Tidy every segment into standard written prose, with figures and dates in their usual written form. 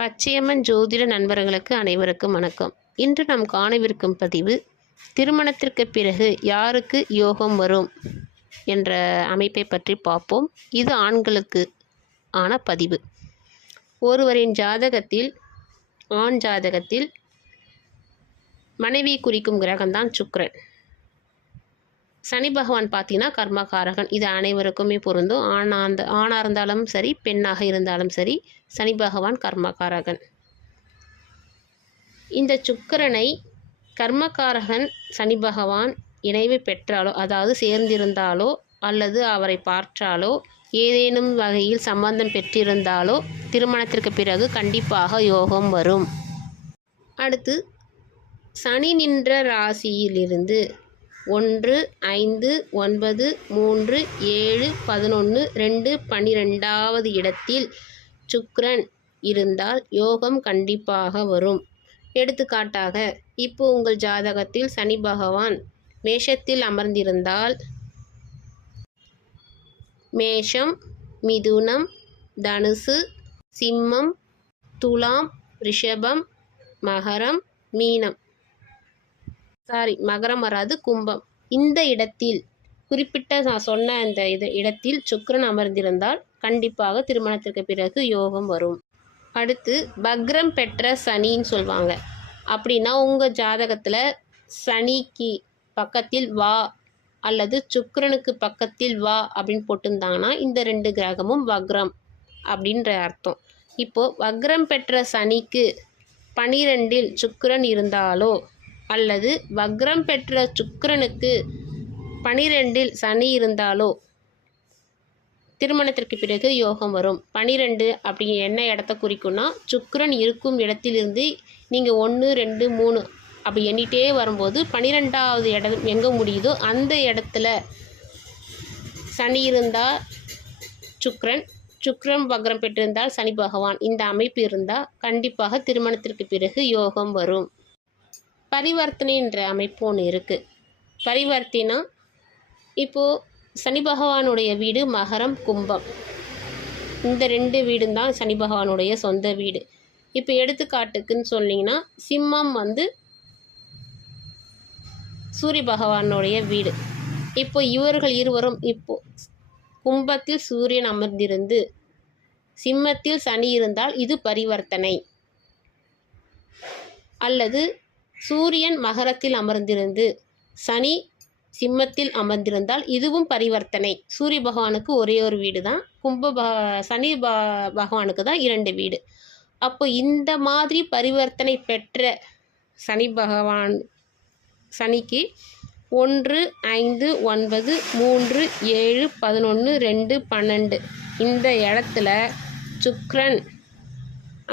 பச்சையம்மன் ஜோதிட நண்பர்களுக்கு அனைவருக்கும் வணக்கம். இன்று நாம் காணவிருக்கும் பதிவு திருமணத்திற்கு பிறகு யாருக்கு யோகம் வரும் என்ற அமைப்பை பற்றி பார்ப்போம். இது ஆண்களுக்கு ஆன பதிவு. ஒருவரின் ஜாதகத்தில் ஆண் ஜாதகத்தில் மனைவி குறிக்கும் கிரகம்தான் சுக்கிரன். சனி பகவான் பார்த்தீங்கன்னா கர்மகாரகன். இது அனைவருக்குமே பொருந்தும். ஆணாக இருந்தாலும் சரி, பெண்ணாக இருந்தாலும் சரி, சனி பகவான் கர்மகாரகன். இந்த சுக்கிரனை கர்மகாரகன் சனி பகவான் இணைவு பெற்றாலோ, அதாவது சேர்ந்திருந்தாலோ அல்லது அவரை பார்த்தாலோ, ஏதேனும் வகையில் சம்பந்தம் பெற்றிருந்தாலோ திருமணத்திற்கு பிறகு கண்டிப்பாக யோகம் வரும். அடுத்து சனி நின்ற ராசியிலிருந்து 1, 5, 9, 3, 7, 11, 2, 12வது இடத்தில் சுக்கிரன் இருந்தால் யோகம் கண்டிப்பாக வரும். எடுத்துக்காட்டாக, இப்போ உங்கள் ஜாதகத்தில் சனி பகவான் மேஷத்தில் அமர்ந்திருந்தால் மேஷம், மிதுனம், தனுசு, சிம்மம், துலாம், ரிஷபம், மகரம், மீனம், மகரம் வராது, கும்பம். இந்த இடத்தில் குறிப்பிட்ட நான் சொன்ன அந்த இடத்தில் சுக்கிரன் அமர்ந்திருந்தால் கண்டிப்பாக திருமணத்திற்கு பிறகு யோகம் வரும். அடுத்து வக்ரம் பெற்ற சனின்னு சொல்லுவாங்க. அப்படின்னா உங்கள் ஜாதகத்தில் சனிக்கு பக்கத்தில் வா அல்லது சுக்கிரனுக்கு பக்கத்தில் வா அப்படின்னு போட்டிருந்தாங்கன்னா இந்த 2 கிரகமும் வக்ரம் அப்படின்ற அர்த்தம். இப்போது வக்ரம் பெற்ற சனிக்கு 12இல் சுக்கிரன் இருந்தாலோ அல்லது வக்ரம் பெற்ற சுக்கிரனுக்கு 12இல் சனி இருந்தாலோ திருமணத்திற்கு பிறகு யோகம் வரும். 12 அப்படி என்ன இடத்த குறிக்கும்னா, சுக்கிரன் இருக்கும் இடத்திலிருந்து நீங்கள் 1, 2, 3 அப்படி எண்ணிட்டே வரும்போது 12வது இடம் எங்கே முடியுதோ அந்த இடத்துல சனி இருந்தால் சுக்கிரன் வக்ரம் பெற்றிருந்தால் சனி பகவான், இந்த அமைப்பு இருந்தால் கண்டிப்பாக திருமணத்திற்கு பிறகு யோகம் வரும். பரிவர்த்தனைன்ற அமைப்பு ஒன்று இருக்குது. பரிவர்த்தினா இப்போது சனி பகவானுடைய வீடு மகரம், கும்பம். இந்த 2 வீடும் தான் சனி பகவானுடைய சொந்த வீடு. இப்போ எடுத்துக்காட்டுக்குன்னு சொன்னீங்கன்னா சிம்மம் சூரிய பகவானுடைய வீடு. இப்போ இவர்கள் இருவரும் இப்போ கும்பத்தில் சூரியன் அமர்ந்திருந்து சிம்மத்தில் சனி இருந்தால் இது பரிவர்த்தனை. அல்லது சூரியன் மகரத்தில் அமர்ந்திருந்து சனி சிம்மத்தில் அமர்ந்திருந்தால் இதுவும் பரிவர்த்தனை. சூரிய பகவானுக்கு ஒரே ஒரு வீடு தான், சனி பகவானுக்கு தான் 2 வீடு. அப்போ இந்த மாதிரி பரிவர்த்தனை பெற்ற சனிக்கு 1, 5, 9, 3, 7, 11, 2, 12 இந்த இடத்துல சுக்கிரன்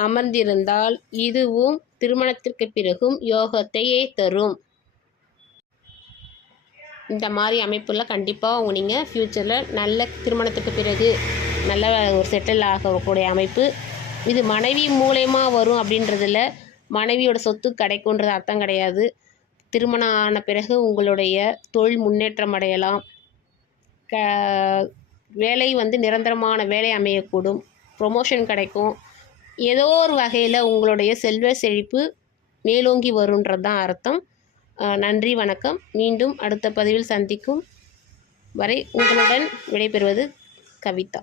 அமர்ந்திருந்தால் இதுவும் திருமணத்திற்கு பிறகும் யோகத்தையே தரும். இந்த மாதிரி அமைப்புல கண்டிப்பாக நீங்கள் ஃப்யூச்சரில் நல்ல திருமணத்துக்கு பிறகு நல்ல ஒரு செட்டில் ஆகக்கூடிய அமைப்பு. இது மனைவி மூலயமா வரும் அப்படின்றதில் மனைவியோட சொத்து கிடைக்குன்றது அர்த்தம் கிடையாது. திருமணம் ஆன பிறகு உங்களுடைய தொழில் முன்னேற்றம் அடையலாம். வேலை நிரந்தரமான வேலை அமையக்கூடும். ப்ரொமோஷன் கிடைக்கும். ஏதோ ஒரு வகையில் உங்களுடைய செல்வ செழிப்பு மேலோங்கி வருன்றது தான் அர்த்தம். நன்றி, வணக்கம். மீண்டும் அடுத்த பதிவில் சந்திக்கும் வரை உங்களுடன் விடைபெறுவது கவிதா.